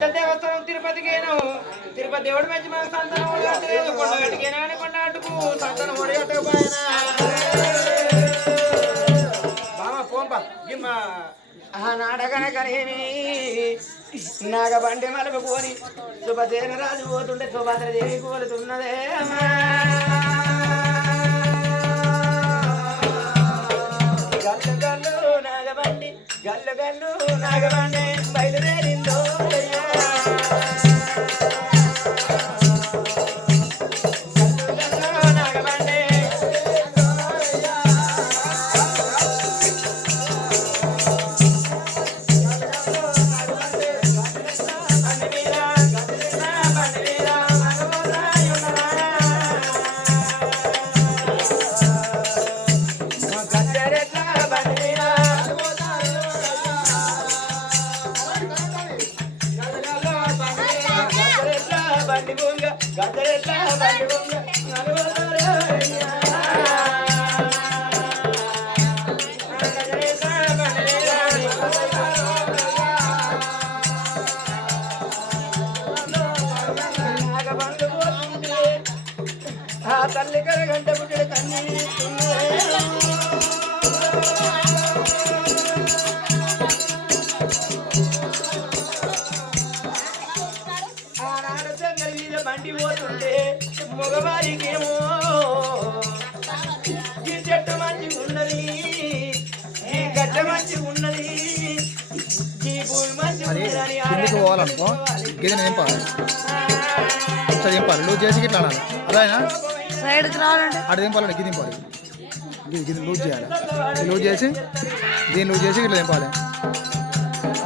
దేవస్థానం తిరుపతికేను తిరుపతి దేవుడు మంచి మన సంతానం లేదు కొండగట్టుకేనా కానీ కొండ అట్టుకు సంతానం ఒడగట్టకపోయినా బామా పోంపా నాడగనకనేమి నాగబండి మలుపుకొని సుభద్రేన రాజు పోతుంటే సుభద్రదేవి కోలుతున్నదే గల్లు గల్లు నాగబండి గల్లు గల్లు నాగబండి బయలుదేరిందో తల్లి కరగంట పుట్టిన తల్లి ఆనాడు జంగల్ మీద బండి పోతుంటే మగవారికేమో ఈ చెట్టు మంచి ఉన్నది ఈ గడ్డ మంచి ఉన్నది ఈ భూమి మంచి ఉన్నదని పోవాలనుకో గిదెన ఏం పాలి ఏం పాలి లూజ్ చేసి ఇట్లా అనాలి అదేనా సైడ్కి రావాలంటే అటు దింపాలండి గిది దింపాలి గిది లూజ్ చేయాలి లూజ్ చేసి దీన్ని లూజ్ చేసి ఇట్లా దింపాలి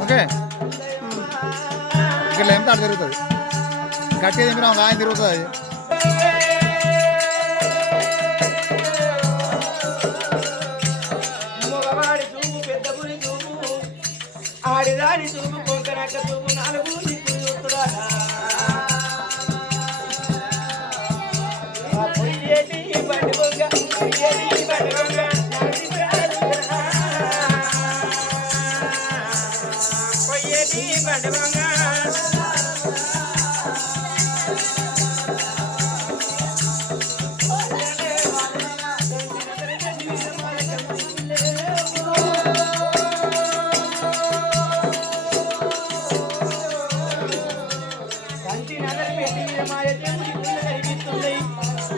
ఓకే ఇట్లా దింపితే అటు తిరుగుతుంది గట్టిగా దింపినా ఒక ఆయన తిరుగుతుంది అది మగవాడి చూపు పెద్ద పులి చూపు ఆడిదాని చూపు కొంకనక్క చూపు నాలుగు బండి బొంగ బండి బొంగ పొయ్యేది బండి బొంగ కంటి నగరి పెట్టి మీద మాయ దేవుడి కనిపిస్తున్నాయి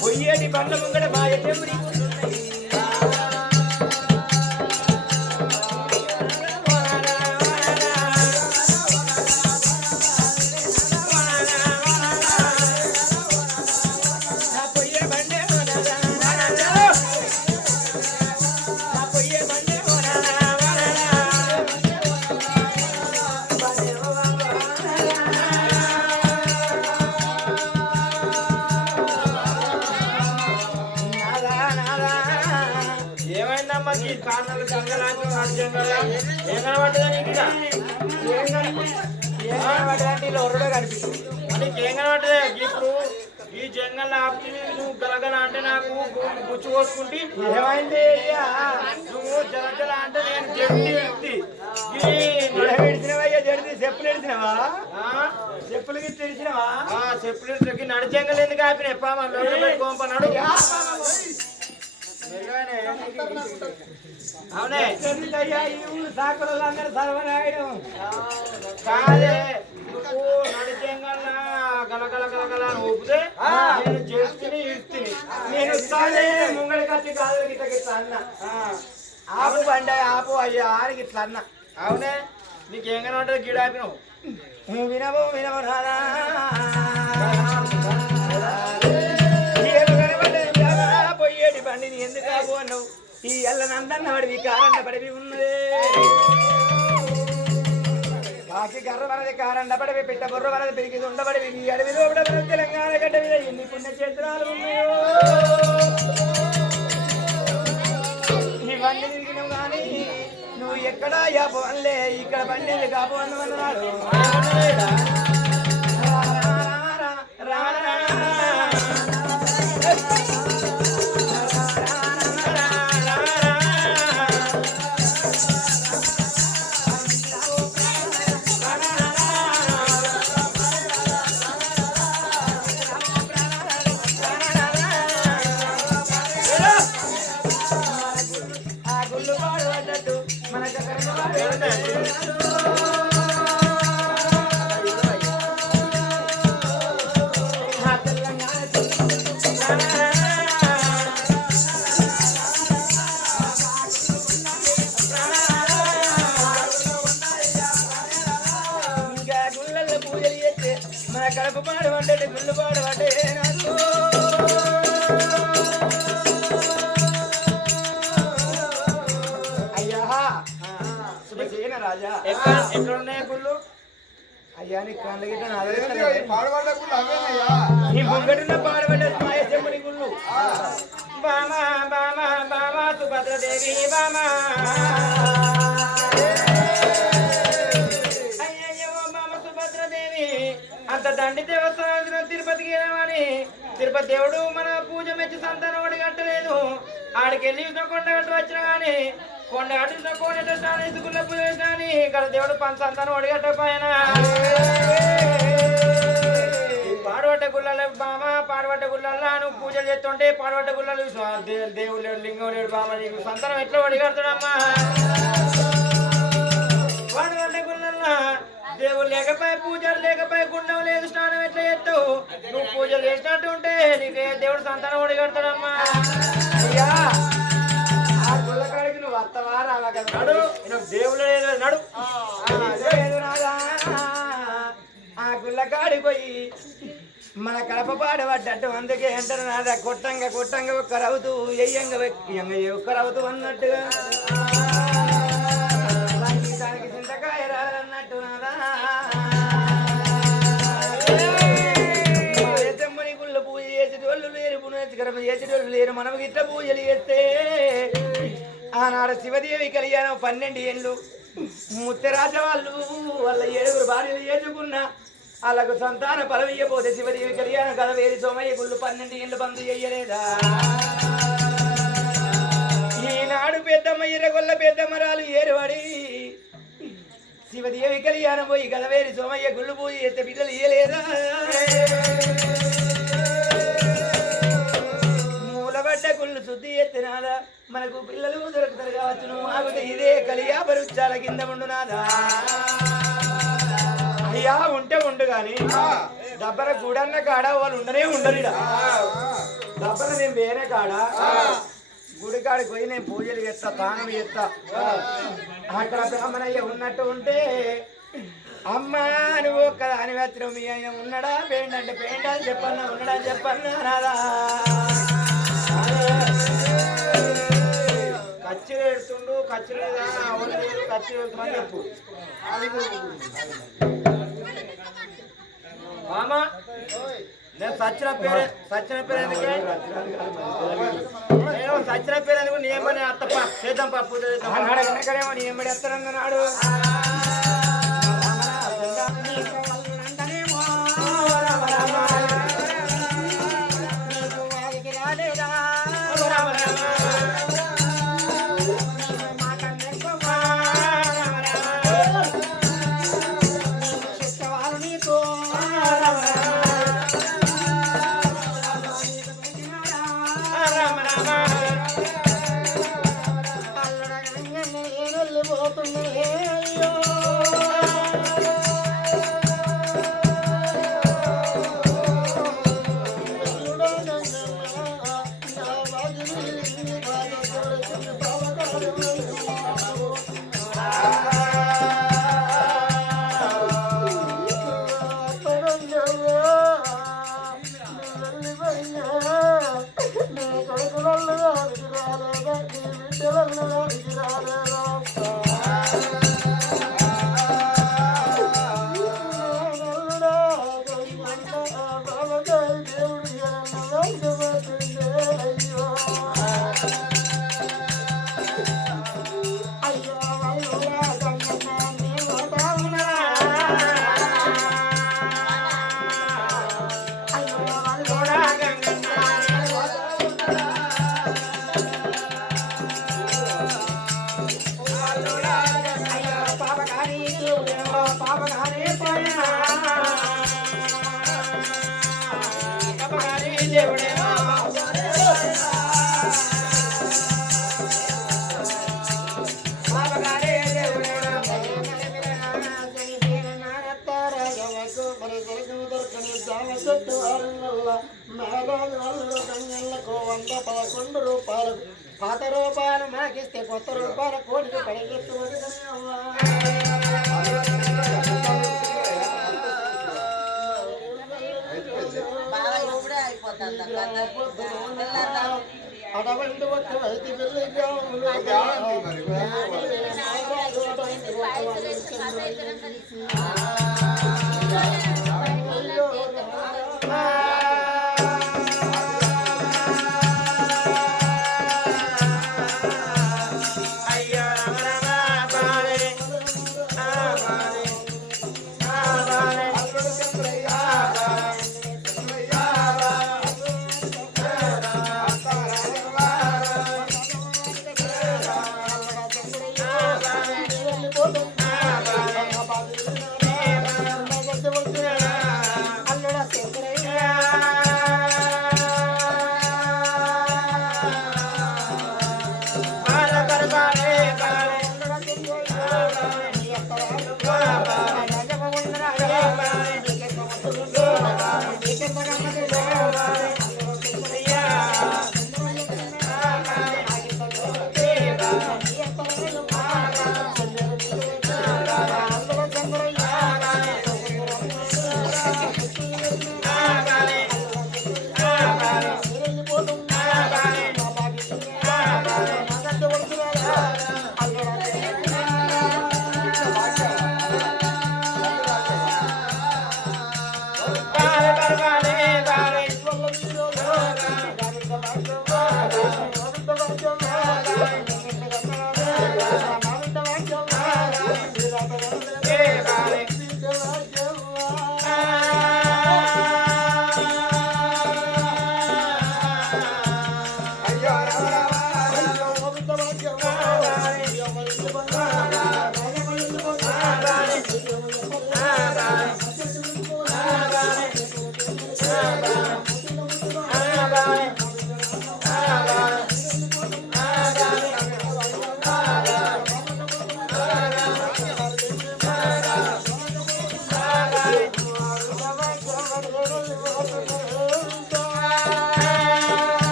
పొయ్యేటి బండ్ల ముంగడ మాయ దేవుడి ఏమైందమ్మా ఈ కారణాలు జంగలాంటి ఏం కనబడ్డదా నీకు ఏం కనబడ్డదంటే ఇలా ఒర్రడే కనిపిస్తుంది నీకు ఏం కనబడ్డదే ఇప్పుడు ఈ జంగల్ ఆపుతి నువ్వు గలగల అంటే నాకు గుచ్చు కోసుకుంటే ఏమైంది నువ్వు జలజల అంటే నేను జడ్డి వ్యక్తి విడిచినవయ్యా జడిది చెప్పులు విడిచినవా చెప్పులకి తెలిసినవా చెప్పులు నడిచంగలు ఎందుకు ఆపిన ఎప్పమా కోంపన్నాడు అవునే సాకులందరూ సర్వనాయడం కాదే నువ్వు నడిచేంగల్లా గలగల గలగల ఊపితే నేను చేస్తుని ఇస్తుని నేను ఇస్తానే ముంగడి కట్టి కాదు గిట్ట అన్న ఆపు బండి ఆపు అయ్యా ఆడికి ఇట్లా అన్న అవునే నీకేం కనబడ్డది గిడాపినవు వినవు వినవు రాదా పొయ్యేటి బండిని ఎందుకు కాపు అన్నావు ఈ ఎల్లనందన్న పడివి కారండ పడివి ఉన్నదే కాకి కర్ర వరది కారండ పడివి పిట్ట బుర్ర వరది పెరిగి ఉండబడివి ఈ అడవిలో తెలంగాణ గడ్డ మీద ఎన్ని పుణ్యక్షేత్రాలు ఉన్నాయో ఇవన్నీ తిరిగినావు కానీ నువ్వు ఎక్కడా యాపు అనలే ఇక్కడ బండి కాపు అన్నమన్నాడు పూజలు చేస్తే మన కడప పాడు పడ్డది గుళ్ళు పాడు పడ్డే నాకు అయ్యా సుభసేన రాజా ఎక్కడ ఉన్నాయి గుళ్ళు అయ్యా నీ కళ్ళ గిట్ట ఈ ముంగడున్న పాడబడ్డ మాయశంబరి గుళ్ళు బామా బామా బామా సుభద్రదేవి బామా అంత దండి దేవస్థానం తిరుపతికి వెళ్ళామని తిరుపతి దేవుడు మన పూజ మెచ్చి సంతానం ఒకటి కట్టలేదు ఆడికి వెళ్ళి కొండగట్టు వచ్చిన కానీ కొండగట్టు కోడట స్నానం గుళ్ళ పూజ చేసిన కానీ ఇక్కడ దేవుడు పంచ సంతానం ఒకటి కట్టపోయినా పాడవట్ట గుళ్ళ బామ పాడవట్ట గుళ్ళల్లో నువ్వు పూజలు చేస్తుంటే పాడవట్ట గుళ్ళలు దేవుడు లేడు లింగం లేడు బామ నీకు సంతానం ఎట్లా ఒకటి కడతాడమ్మా పాడవట్ట గుళ్ళల్లో దేవుడు లేకపోయి పూజలు లేకపోయి గుండం లేదు స్నానం ఎట్లా చేస్తావు నువ్వు పూజలు చేసినట్టు ఉంటే నీకు దేవుడు సంతానం ఒడి కడతాడమ్మా అయ్యా ఆ గుళ్ళకాడికి నువ్వు వస్తావా రావా కదా నడు నువ్వు దేవుడు లేదు నడు లేదు రాదా ఆ గుళ్ళకాడికి పోయి మన కడప పాడబడ్డట్టు అందుకే అంటారు నాదా కొట్టంగా కొట్టంగా ఒక్కరవుతూ ఎయ్యంగా ఒక్కరవుతూ అన్నట్టుగా దానికి చింతకాయ రాదన్నట్టు నాదా ఎద్దమ్మని గుళ్ళ పూజ చేసేటోళ్ళు లేరు పునస్కరణ చేసేటోళ్ళు లేరు మనం ఇట్లా పూజలు చేస్తే ఆనాడు శివదేవి కళ్యాణం 12 ఏళ్ళు ముత్తరాజ వాళ్ళు వాళ్ళ 7 భార్యలు చేసుకున్నా వాళ్ళకు సంతాన ఫలం ఇయ్యపోతే శివదేవి కళ్యాణం కథ వేరు సోమయ్య గుళ్ళు 12 ఏళ్ళు బంధు చెయ్యలేదా ఈనాడు పెద్దమ్మ ఎర్రగొల్ల పెద్దమ్మరాలు ఏరువాడి శివదేవి కళ్యాణం పోయి గదవేరి సోమయ్య గుళ్ళు పూజ చేస్తే పిల్లలు ఇయ్యలేదా మూలబడ్డ గుళ్ళు శుద్ధి ఎత్తినాదా మనకు పిల్లలు దొరుకుతారు కావచ్చు నువ్వు ఆగుతే ఇదే కలియాపరుచాల కింద ఉండునాదా అయ్యా ఉంటే ఉండు గాని దబ్బర గూడన్న కాడ వాళ్ళు ఉండనే ఉండరు దబ్బర నేను వేరే కాడ గుడికాడికి పోయి నేను పూజలు చేస్తా తానం చేస్తా అక్కడ బ్రాహ్మణయ్య ఉన్నట్టు ఉంటే అమ్మా నువ్వు ఒక్క దాని వచ్చిన మీ ఆయన ఉన్నాడా పేండంటే పేండా చెప్పన్నా ఉన్నాడా చెప్పన్నా రాదా కచ్చిలు ఎడుతుండు కచ్చిలు కచ్చిలు వెళ్తున్నా చెప్పు మామా నేను సచ్చిన పేరు ఎందుకే నేను సచ్చిన పేరు ఎందుకు నీ ఏమని అత్తప్ప చేద్దాం పూజ చేద్దాం నీ ఏమని ఎత్తనన్నాడు రూపాయలు పాత రూపాయలు మనకిస్తే కొత్త రూపాయలు కోటికి పైకెత్తు అటువంటి ఒక్క వైద్య పిల్లి గ్రామంలో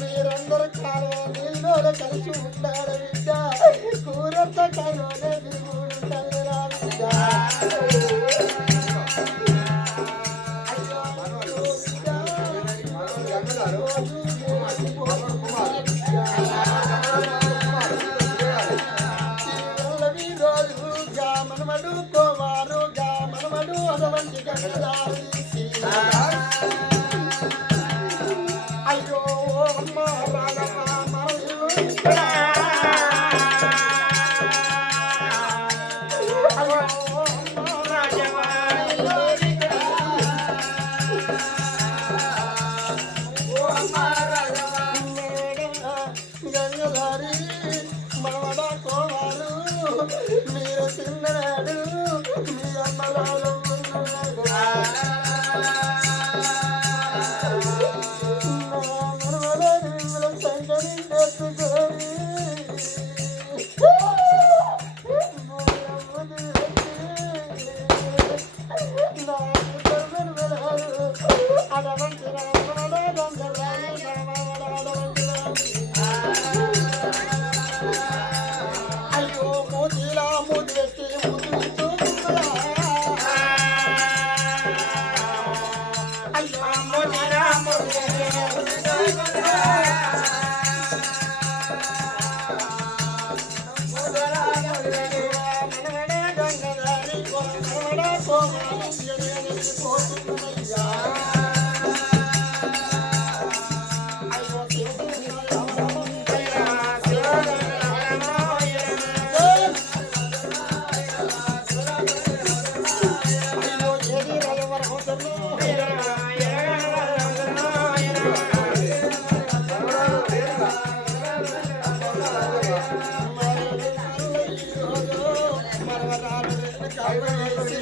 మీరందరూ కాలువ నీళ్ళలో కలిసి ఉంటారు బిడ్డ కూరంతా కాలువనే తిరుగుతుంటారు రా బిడ్డ మనమడు కోవారు మనమడు అటువంటి గంగదారి అయ్యో అమ్మ రాగమ్మ గంగదారి మనవడ కోవారు మీరు తిన్నాడు మీ అమ్మ అయ్యో మూతిలా మూతి పెట్టి మూతి అయ్యో మూతిలా మూతి మనవడే గంగదారి మనవడే రోజు మరవరాలు కావలేసి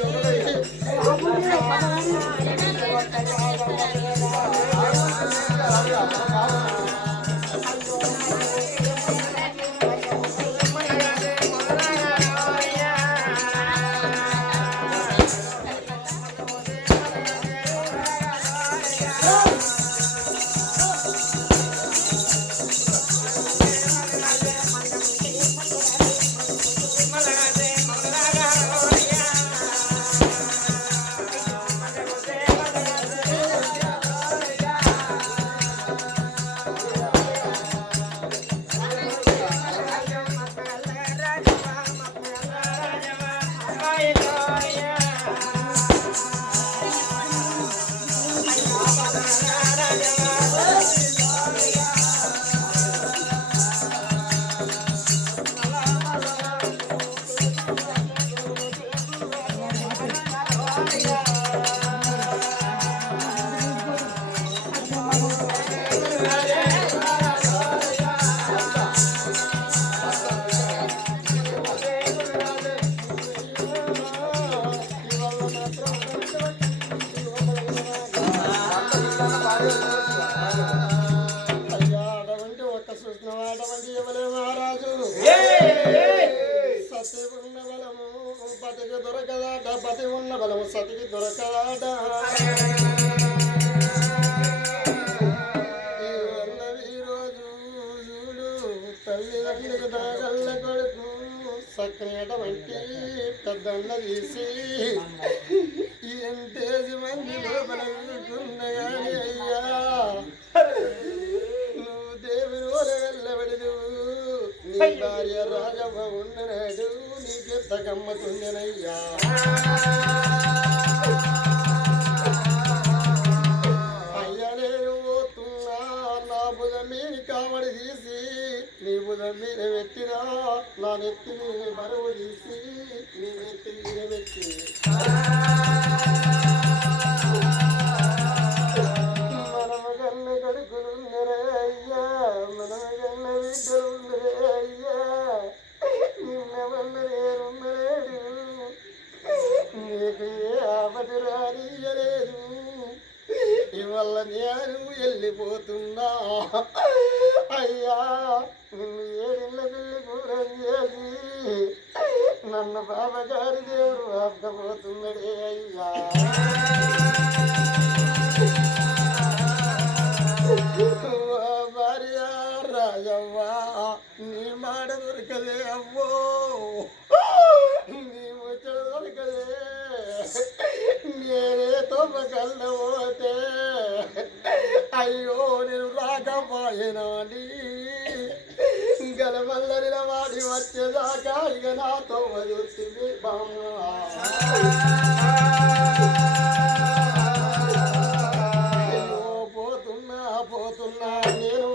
బతి ఉన్న బలము సతికి దొరకదాట ఈ రోజు చూడు తల్లిదండ్రులకు దాగల్ల కొడుకు సక్కని అటువంటి పెద్దన్న తీసి ఈ ఎంతేసి మంది లోపల గాని అయ్యా నువ్వు దేవుని ఓర వెళ్ళబడిదు నీ భార్య రాజవ్వ ఉండనాడు నీకెంత గమ్మతుందనయ్యా అయ్యా నేను పోతున్నా నా బుధం మీద కావడి తీసి నీ బుధం మీద పెట్టినా నా నెత్తి మీద బరువు తీసి నీ నెత్తి మీద పెట్టి మనము కన్న కొడుకులుందరే అయ్యా మనము కన్న బిడ్డలుందరే అయ్యా నిన్న వల్ల నేనున్నలేడు నీకు ఏ ఆపద రానియలేదు ఇవల్ల నేను వెళ్ళిపోతున్నా అయ్యా నిన్ను ఏళ్ళ పిల్లి కూరం చేసి నన్ను బాబగారి దేవుడు ఆపకపోతున్నాడే అయ్యా భార్య రాజవ్వ నీ మాట దొరకలే అవ్వో నీ ముచ్చట దొరకలే నేనే తొమ్మకల్ల పోతే అయ్యో నేను రాకపోయినాని గలమల్లరిన వాడి వచ్చేదాకా ఇక నాతో వదులుతుంది బామ్మ పోతున్నా నేను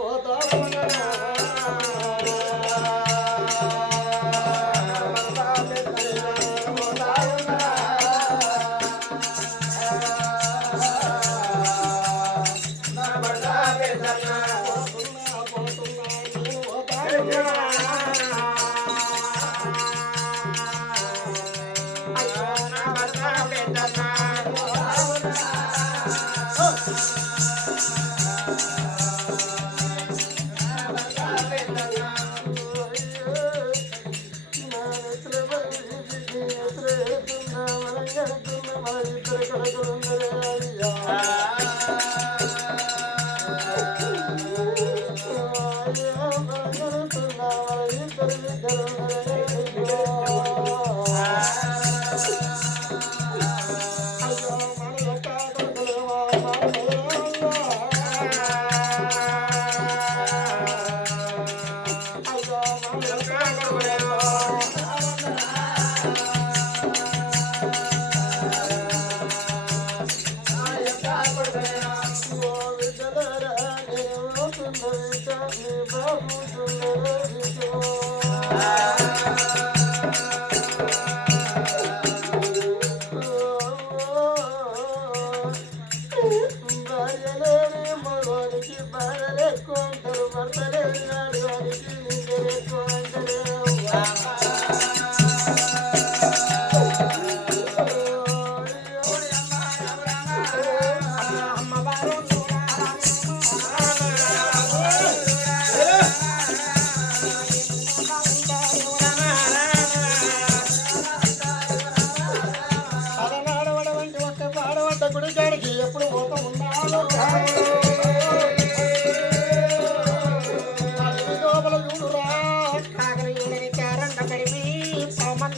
నా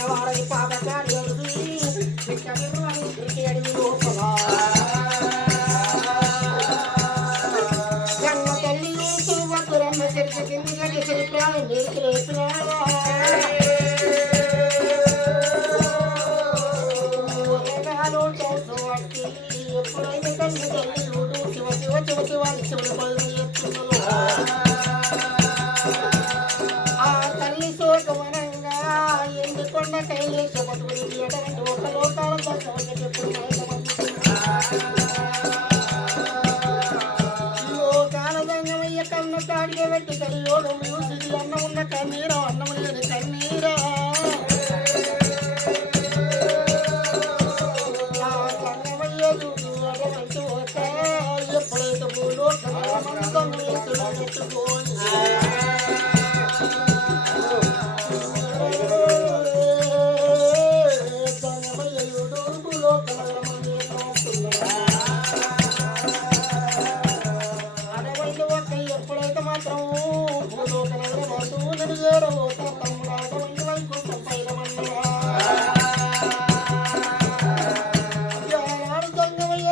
వాడని పాపకారి అడిగి లోపల కన్న తల్లి వతురమ్మ చెట్టు కింది గడిసి ప్రాణం రేపినావా ఎప్పుడైతే తల్లి తల్లి శివ శివ శివ శివ శివుడు పనులు చెప్తున్నారు ఆ తల్లి శోకవనంగా ఎందుకొండ కైలేశ బతుకులు ఎటువంటి ఒక లోకాల లోకాల దంగమయ్య కన్న తాడిగా పెట్టి కలియోగం చూసి అన్నం ఉన్న కన్నీరా అన్నం లేని కన్నీరా ఎప్పుడైతే భూలోకం పెట్టుకోని ఎప్పుడైతే మాత్రం భూలోకం చేరబోతా తమ్ముడాట వంటి వైకుంఠం పైలమన్నా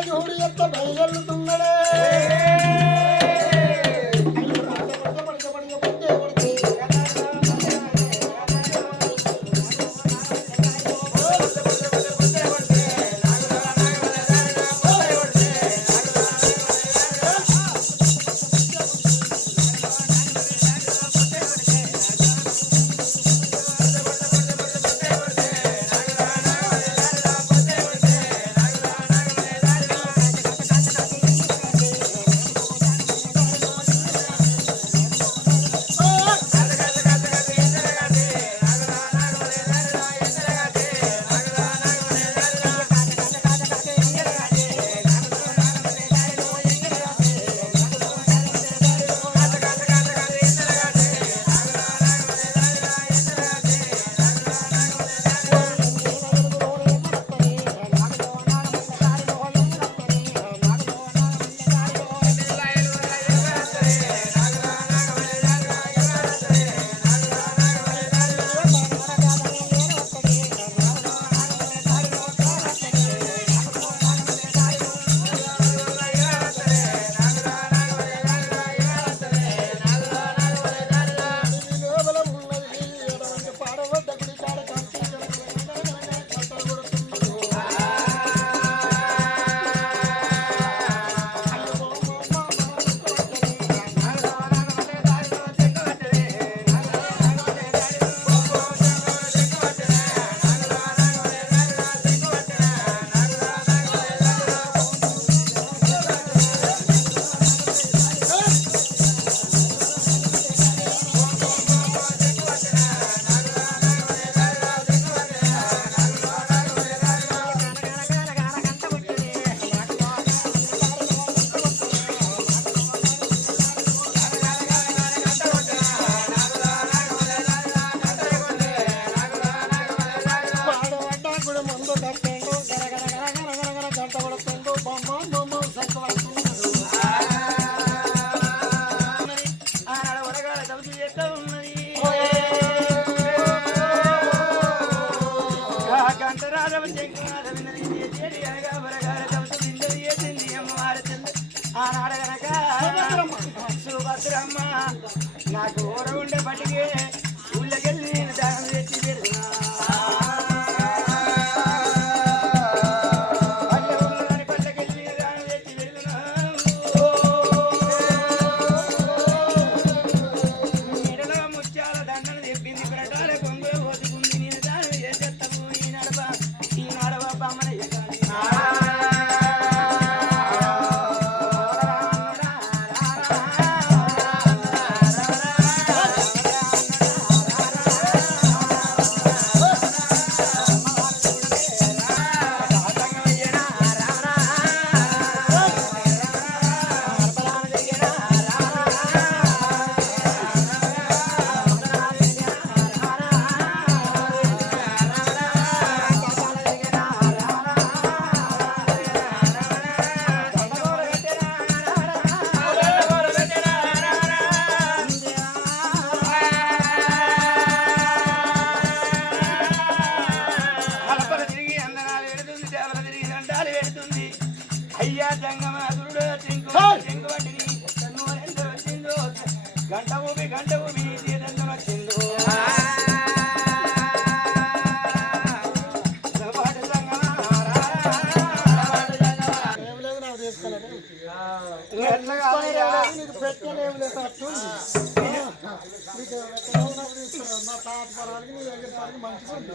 జోడి ఎంత బయలుతున్నాడే సుభద్రమ్మ నాకు ఊర ఉండే బట్టికి ఊళ్ళకెళ్ళి నేను దానం తెచ్చి పల్లెకెళ్ళి దానం తెచ్చి నీడలో ముత్యాల దండను తెప్పింది ప్రటాల కొంగులు పోతుకుంది నేను దానం చేసేస్తాను ఈ నడవ బామ్మన చూడడానికి మంచిగా ఉంది.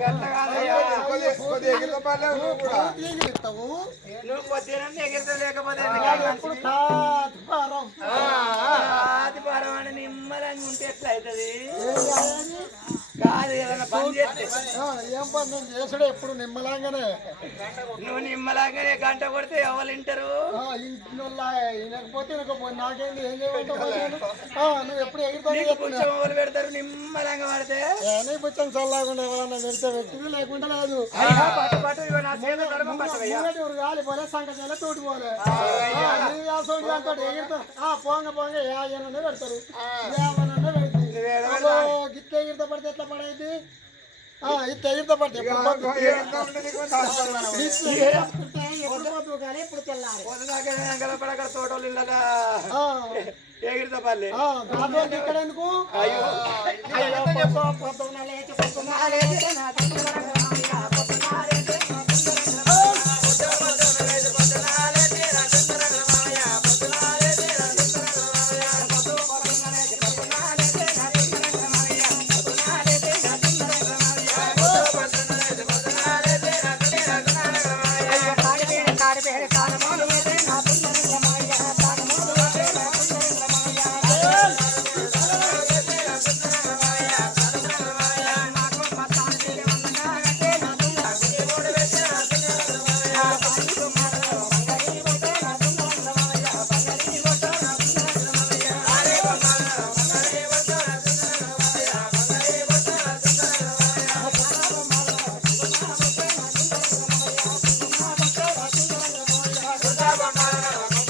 గట్ల కాదయ్యా. ఎగిరిస్తావు నువ్వు పొద్దున ఎగిరితే లేకపోతే ఎప్పుడు తాత్పరం ఆదివారం అని నిమ్మలంగా ఉంటే ఎట్లా అవుతుంది? ఏం చేయాలి? కాదు ఏదైనా పని చేస్తే ఏం పని నేను చేసుడే ఎప్పుడు నిమ్మలాగానే నువ్వు నిమ్మలాగానే గంట కొడితే ఎవరు వింటారు? ఇంట్లో వినకపోతే వినకపోతే నాకేంటి ఏం చేయమంటావు నేను? నువ్వు ఎప్పుడు ఎగురుతావు నీకు పుచ్చం ఎవరు పెడతారు నిమ్మలంగా పడితే? నీ పుచ్చం చల్లాకుండా ఎవరన్నా పెడితే వ్యక్తివి లేకుండా లేదు. పట్టు పట్టు ఇగో నా చేతులు తడమ పట్టవయ్యా. గాలి పోలే సంకచేలా తోటి పోలే ఎగురుతా పోంగ పోంగ ఏమన్నా పెడతారు ఏమన్నా పెడతారు గిట్ల ఎగిరిత పడితే ఎట్లా పడైంది ఇట్లా ఎగిరిత పడితే గలపడగల తోటలు ఇళ్ళగా ఎగిరితే పల్లె ఇక్కడ ఎందుకు అయ్యో